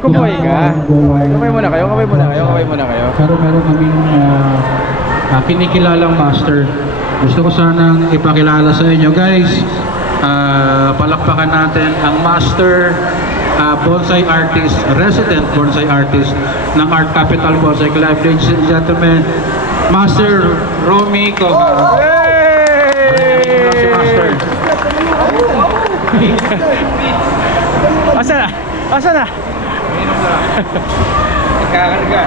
Kumuhay ka. Kamay muna kayo. Pero meron kaming kinikilalang master. Gusto ko sanang ipakilala sa inyo, guys. Palakpakan natin ang master bonsai artist, resident bonsai artist ng Art Capital Bonsai Club. Ladies and gentlemen, Master Romy Cohas. Si Master. Asa na? Nagkakarga.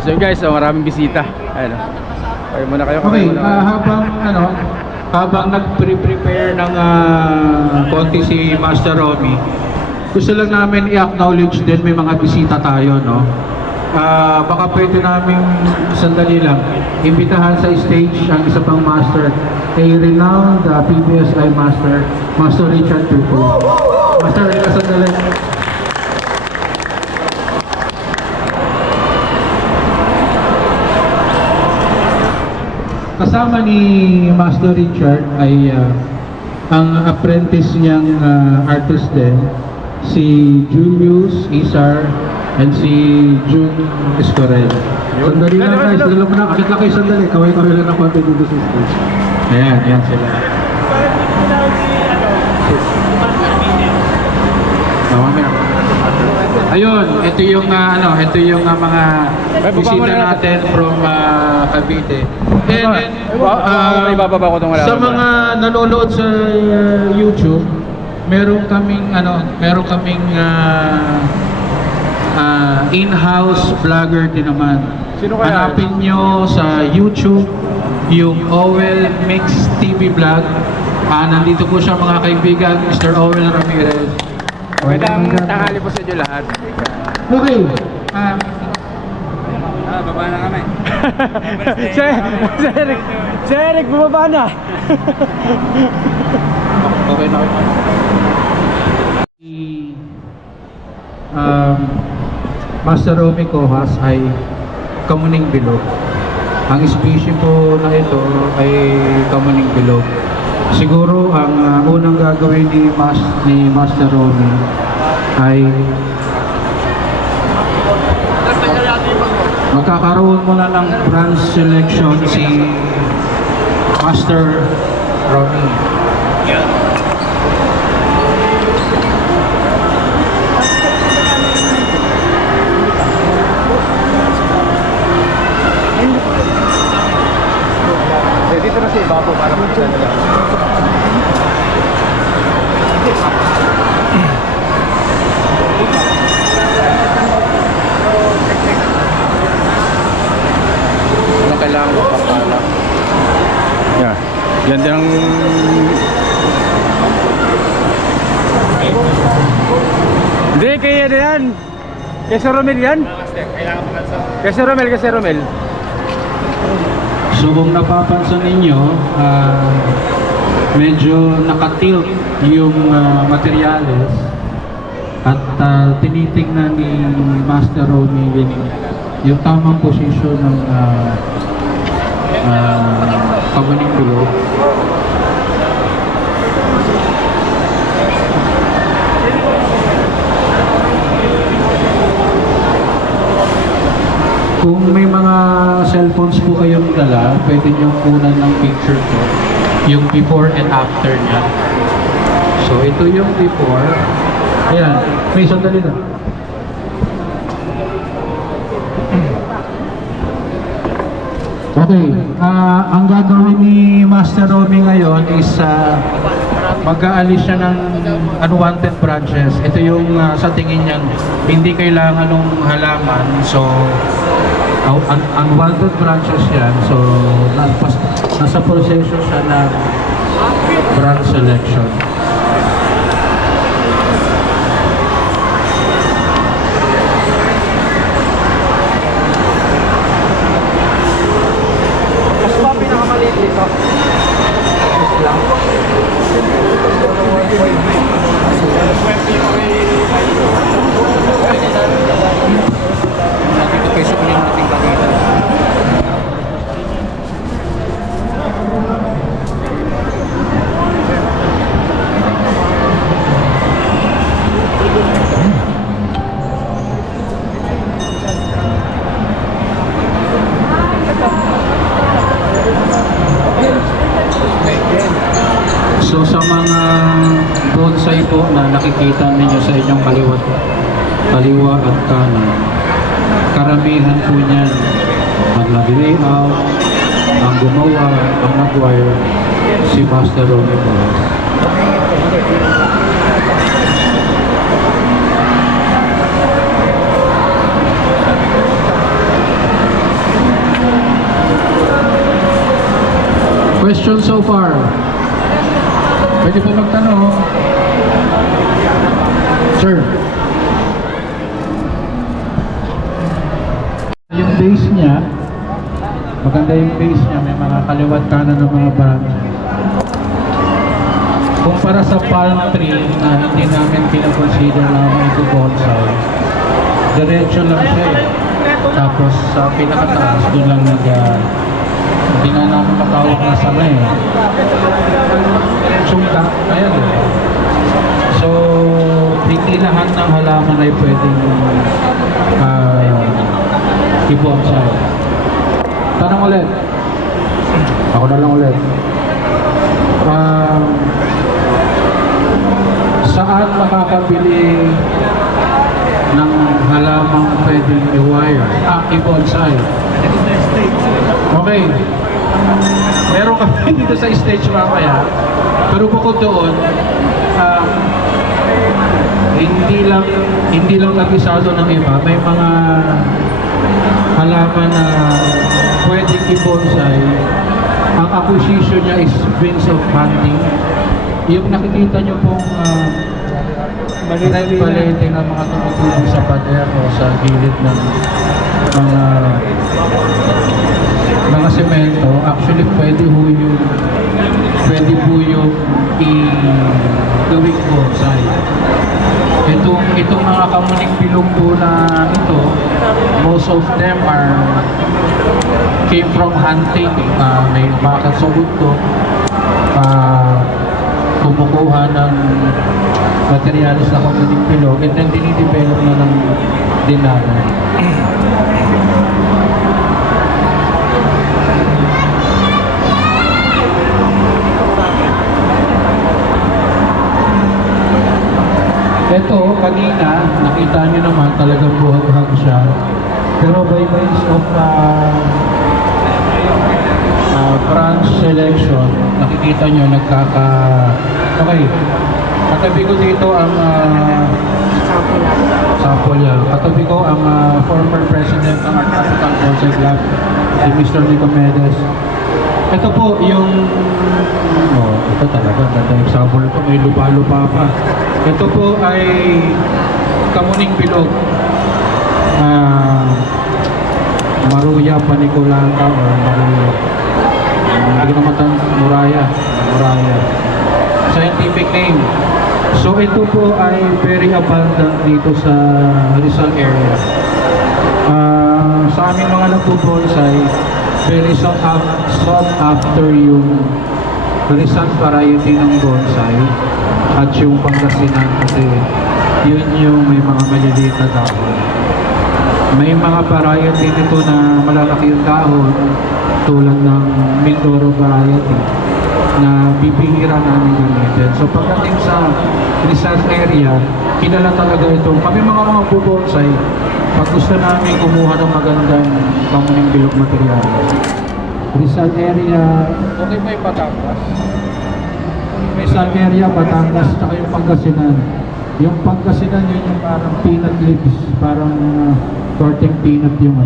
So guys, maraming bisita. Ayun. Kayo muna kayo. Okay, habang nag-prepare ng konti si Master Romy, gusto lang namin i-acknowledge din may mga bisita tayo, no? Baka pwede namin sandali lang imbitahan sa stage ang isa pang master, a renowned PBSI master, Master Richard Turco. Master, sandali. Kasama ni Master Richard ay ang apprentice niyang artist din, si Julius Isar and si June Escorel. Sandali lang guys, sandali lang muna. Akit lang kayo sandali. Kaway-kaway lang ang konti dito sa stage. Ayan sila. Ayun, ito yung mga bisita natin from Cavite. And sa mga nanonood sa YouTube, meron kaming in-house vlogger din naman. Hanapin nyo sa YouTube yung Owel Mix TV Vlog. Nandito po siya mga kaibigan, Mr. Owel Ramirez. Magandang tanghali po sa inyo lahat. Okay. Baba na kami. Si Eric, bumaba na. Okay na. Master Romy Cohas ay kamuning bilog. Ang species po na ito ay kamuning bilog. Siguro ang unang gagawin ni Master Romy ay magkakaroon muna ng branch selection si Master Romy. Dito na si Ibapo para makita nila. Ano kailangan mo papala? Yan din ang... Hindi, kaya na yan. Kaya Sir Romel yan? Kaya Sir Romel. So kung napapansin ninyo, medyo nakatilt yung materyales at tinitingnan ni Master Romy yung tamang posisyon ng kamuning bilog. Kung may mga cellphones po kayong dala, pwede nyo kunan ng picture ko, yung before and after niya. So ito yung before. Ayan, may sandali na. Okay, ang gagawin ni Master Romy ngayon is mag-aalis siya ng unwanted branches. Ito yung sa tingin niya hindi kailangan ng halaman. So unwanted branches yan. So nasa proseso siya ng branch selection. kaliwa at kanan. Karamihan po niyan ang nag-layout, ang gumawa, ang nag-wire, si Master Romy Poras. Question so far? Pwede po magtanong. Sir. Yung base niya, maganda yung base niya, may mga kaliwat kanan ng mga branch. Kumpara sa palm tree na hindi namin pinakonsider lamang ito bonsai, diretso lang siya eh. Tapos sa pinakataas, doon lang hindi na namin matawag na sama eh. Sungka, ayan eh. So, hindi lahat ng halaman ay pwedeng i-bonsai. Tanong ulit. Ako na lang ulit. Saan makakabili ng halamang pwedeng i-wire? I-bonsai. Okay. Meron kami dito sa stage mamaya. Pero bukod doon, hindi lang nag-isado ng iba. May mga halaman na pwedeng i-bonsai. Ang acquisition niya is means of hunting. Yung nakikita nyo pong palete ng mga tumutubo sa pader o sa gilid ng mga semento, actually pwede po yung i-gawing bonsai. Itong mga kamuning bilog po na ito, most of them came from hunting. May umakat sa bundok, kumukuha ng materialis na kamuning bilog, and then dinidevelop na ng dinamo. Ito, kanina, nakita nyo naman talagang buhag-hag siya. Pero by means of branch selection, nakikita nyo Okay, katabi ko dito ang sample yan. Katabi ko ang former president ng Art Capital Bonsai Club, si Mr. Nicomedes. Ito po yung ito talaga, ganda example ito, may lupa-lupa pa. Ito po ay kamuning bilog, Maruya paniculata or Maruya, hindi ko naman Muraya, scientific name. So ito po ay very abundant dito sa Rizal area. Sa aming mga nagpo-bonsai, very sought after yung Rizal variety ng bonsai at yung Pangasinan, kasi yun yung may mga maliliit na dahon. May mga variety nito na malalaki yung dahon, tulad ng Mindoro variety na bibihira namin gamitin. So pagdating sa Rizal area, kilala talaga itong kami mga bonsai. Pag gusto namin kumuha ng magandang kamuning bilog material, Rizal area, okay ba yung Batangas? Rizal area, Batangas, tsaka yung Pangasinan. Yung Pangasinan, yun yung parang peanut leaves, parang torteng peanut yung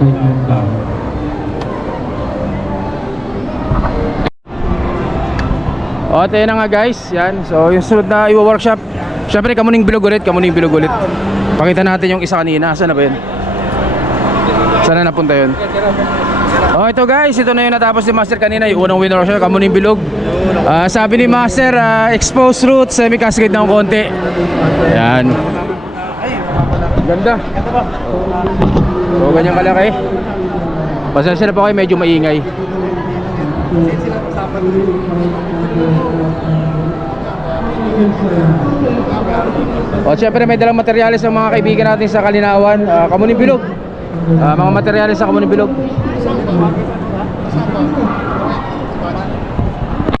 kanyang dahon. O, ito na nga guys, yan. So, yung sunod na i-workshop, syempre kamuning bilog ulit. Pakita natin yung isa kanina. Saan na ba yun? Saan na napunta yun? O, ito guys, ito na yung natapos ni Master kanina, yung unang winner siya, kamuning bilog. Sabi ni Master, exposed roots, semi-cascade ng konti. Yan. Ganda. So, ganyan kalaki. Pasensya na po kayo, medyo maingay. O, syempre may dalang materyales ng mga kaibigan natin sa Kalinawan, kamuning bilog. Mga materyales sa kamuning bilog.